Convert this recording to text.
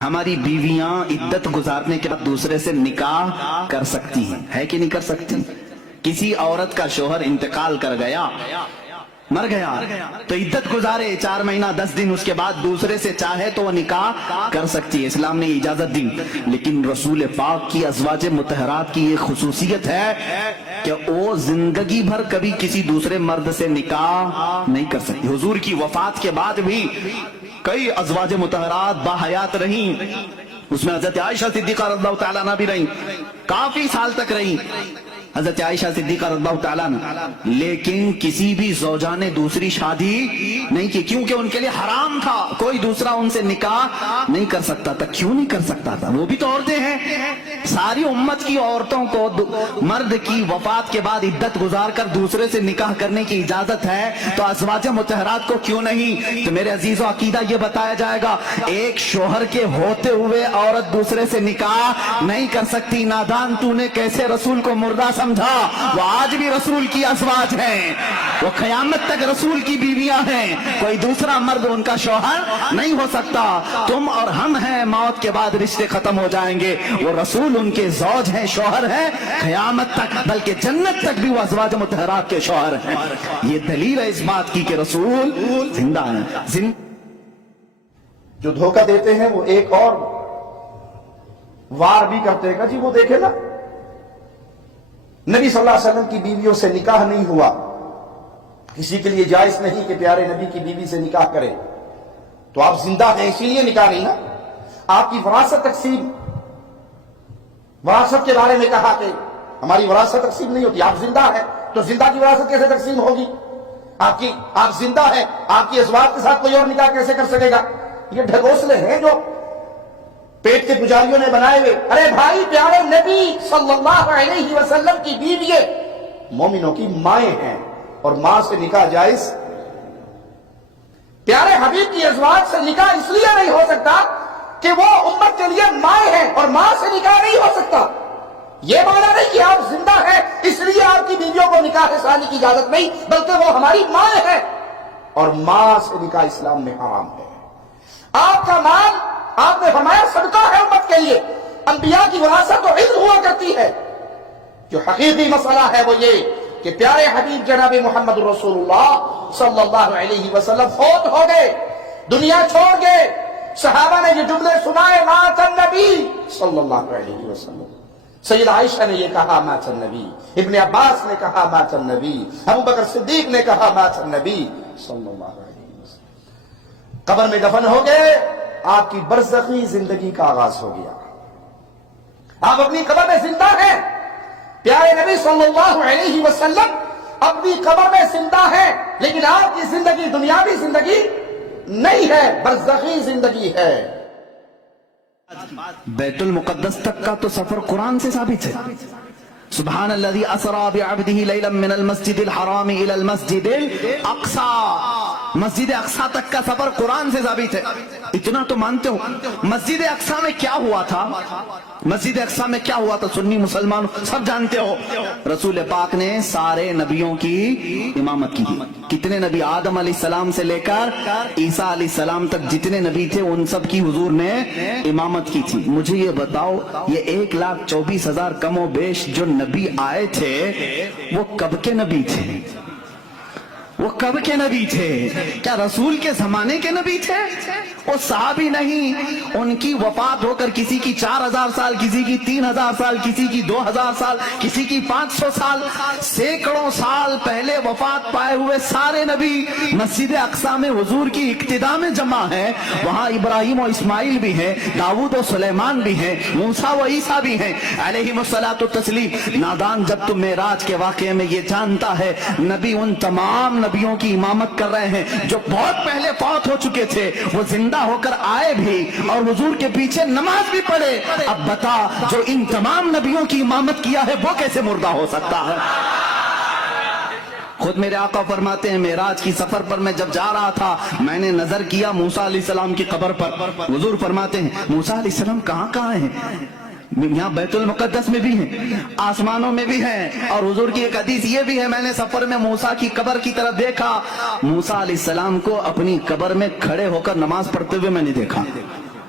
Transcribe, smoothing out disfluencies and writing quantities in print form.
ہماری بیویاں عدت گزارنے کے بعد دوسرے سے نکاح کر سکتی ہیں، ہے کہ نہیں کر سکتی؟ کسی عورت کا شوہر انتقال کر گیا، مر گیا، تو عدت گزارے 4 مہینہ 10 دن، اس کے بعد دوسرے سے چاہے تو وہ نکاح کر سکتی ہے، اسلام نے اجازت دی۔ لیکن رسول پاک کی ازواج مطہرات کی یہ خصوصیت ہے کہ وہ زندگی بھر کبھی کسی دوسرے مرد سے نکاح نہیں کر سکتی۔ حضور کی وفات کے بعد بھی کئی ازواج مطہرات باحیات رہیں، اس میں حضرت عائشہ صدیقہ رضی اللہ تعالیٰ عنہ بھی رہیں، کافی سال تک رہیں حضرت عائشہ صدیقہ رضی اللہ تعالیٰ عنہ، لیکن کسی بھی زوجہ نے دوسری شادی نہیں کی، کیونکہ ان کے لیے حرام تھا، کوئی دوسرا ان سے نکاح نہیں کر سکتا تھا۔ کیوں نہیں کر سکتا تھا؟ وہ بھی تو عورتیں ہیں۔ ساری امت کی عورتوں کو مرد کی وفات کے بعد عدت گزار کر دوسرے سے نکاح کرنے کی اجازت ہے، تو ازواج مطہرات کو کیوں نہیں؟ تو میرے عزیزو، عقیدہ یہ بتایا جائے گا، ایک شوہر کے ہوتے ہوئے عورت دوسرے سے نکاح نہیں کر سکتی۔ نادان تو نے کیسے رسول کو مردہ سمجھا؟ وہ آج بھی رسول کی ازواج ہیں، وہ قیامت تک رسول کی بیویاں ہیں، کوئی دوسرا مرد ان کا شوہر نہیں ہو سکتا۔ تم اور ہم ہیں، موت کے بعد رشتے ختم ہو جائیں گے، وہ رسول ان کے زوج ہیں، شوہر ہیں قیامت تک، بلکہ جنت تک بھی وہ ازواج مطہرات کے شوہر ہیں۔ یہ دلیل ہے اس بات کی کہ رسول زندہ ہیں۔ جو دھوکہ دیتے ہیں وہ ایک اور وار بھی کرتے ہیں کہ جی وہ دیکھے نا، نبی صلی اللہ علیہ وسلم کی بیویوں سے نکاح نہیں ہوا، کسی کے لیے جائز نہیں کہ پیارے نبی کی بیوی سے نکاح کرے، تو آپ زندہ ہیں اسی لیے نکاح نہیں نا۔ آپ کی وراثت تقسیم، وراثت کے بارے میں کہا کہ ہماری وراثت تقسیم نہیں ہوتی، آپ زندہ ہیں تو زندہ کی وراثت کیسے تقسیم ہوگی؟ آپ زندہ ہیں، آپ کی ازواج کے ساتھ کوئی اور نکاح کیسے کر سکے گا؟ یہ ڈھگوسلے ہیں جو پیٹ کے پجاریوں نے بنائے ہوئے۔ ارے بھائی، پیارے نبی صلی اللہ علیہ وسلم کی بیوییں مومنوں کی مائیں ہیں، اور ماں سے نکاح جائز؟ پیارے حبیب کی ازواج سے نکاح اس لیے نہیں ہو سکتا کہ وہ امت کے لیے مائیں ہیں، اور ماں سے نکاح نہیں ہو سکتا۔ یہ معنی نہیں کہ آپ زندہ ہیں اس لیے آپ کی بیویوں کو نکاح ثانی کی اجازت نہیں، بلکہ وہ ہماری مائیں ہیں، اور ماں سے نکاح اسلام میں حرام ہے۔ آپ کا مال، آپ نے فرمایا، صدقہ ہے امت کے لیے۔ انبیاء کی وراثت تو علم ہوا کرتی ہے۔ جو حقیقی مسئلہ ہے وہ یہ کہ پیارے حبیب جناب محمد رسول اللہ صلی اللہ علیہ وسلم فوت ہو گئے، دنیا چھوڑ گئے۔ صحابہ نے یہ جملے سنائے، مات النبی صلی اللہ علیہ وسلم۔ سید عائشہ نے یہ کہا، مات النبی۔ ابن عباس نے کہا، مات النبی۔ ابو بکر صدیق نے کہا، مات النبی صلی اللہ علیہ وسلم۔ قبر میں دفن ہو گئے، آپ کی برزخی زندگی کا آغاز ہو گیا۔ آپ اپنی قبر میں زندہ ہیں، پیارے نبی صلی اللہ علیہ وسلم اپنی قبر میں زندہ ہیں، لیکن آپ کی زندگی دنیاوی زندگی نہیں ہے، برزخی زندگی ہے۔ بیت المقدس تک کا تو سفر قرآن سے ثابت ہے۔ سبحان الذي اسرا بعبده ليلا من المسجد الحرام الى المسجد الاقصى، مسجد اقصی تک کا سفر قرآن سے ثابت ہے۔ اتنا تو مانتے ہو، مسجد اقصی میں کیا ہوا تھا؟ مسجد اقصی میں کیا ہوا تھا؟ سنی مسلمان سب جانتے ہو، رسول پاک نے سارے نبیوں کی امامت کی۔ کتنے نبی؟ آدم علیہ السلام سے لے کر عیسیٰ علیہ السلام تک جتنے نبی تھے ان سب کی حضور نے امامت کی تھی۔ مجھے یہ بتاؤ، یہ 1,24,000 کم و بیش جو نبی آئے تھے وہ کب کے نبی تھے؟ وہ کب کے نبی تھے؟ کیا رسول کے زمانے کے نبی تھے؟ وہ صحابی نہیں، ان کی وفات ہو کر کسی کی 4,000 سال، کسی کی 3,000 سال، کسی کی 2,000 سال، کسی کی 500 سال، سینکڑوں سال پہلے وفات پائے ہوئے سارے نبی مسجد اقصی میں حضور کی اقتداء میں جمع ہیں۔ وہاں ابراہیم و اسماعیل بھی ہیں، داؤد و سلیمان بھی ہیں، موسیٰ و عیسیٰ بھی ہیں علیہم الصلاۃ والتسلیم۔ نادان جب تم معراج کے واقعے میں یہ جانتا ہے نبی ان تمام نبیوں کی امامت کر رہے ہیں جو بہت پہلے فوت ہو چکے تھے، وہ زندہ ہو کر آئے بھی اور حضور کے پیچھے نماز بھی پڑھے، اب بتا جو ان تمام نبیوں کی امامت کیا ہے وہ کیسے مردہ ہو سکتا ہے؟ خود میرے آقا فرماتے ہیں، معراج کی سفر پر میں جب جا رہا تھا میں نے نظر کیا موسیٰ علیہ السلام کی قبر پر۔ حضور فرماتے ہیں موسیٰ علیہ السلام کہاں ہیں؟ یہاں بیت المقدس میں بھی ہیں، آسمانوں میں بھی ہیں، اور حضور کی ایک حدیث یہ بھی ہے، میں نے سفر میں موسیٰ کی قبر کی طرف دیکھا، موسیٰ علیہ السلام کو اپنی قبر میں کھڑے ہو کر نماز پڑھتے ہوئے میں نے دیکھا۔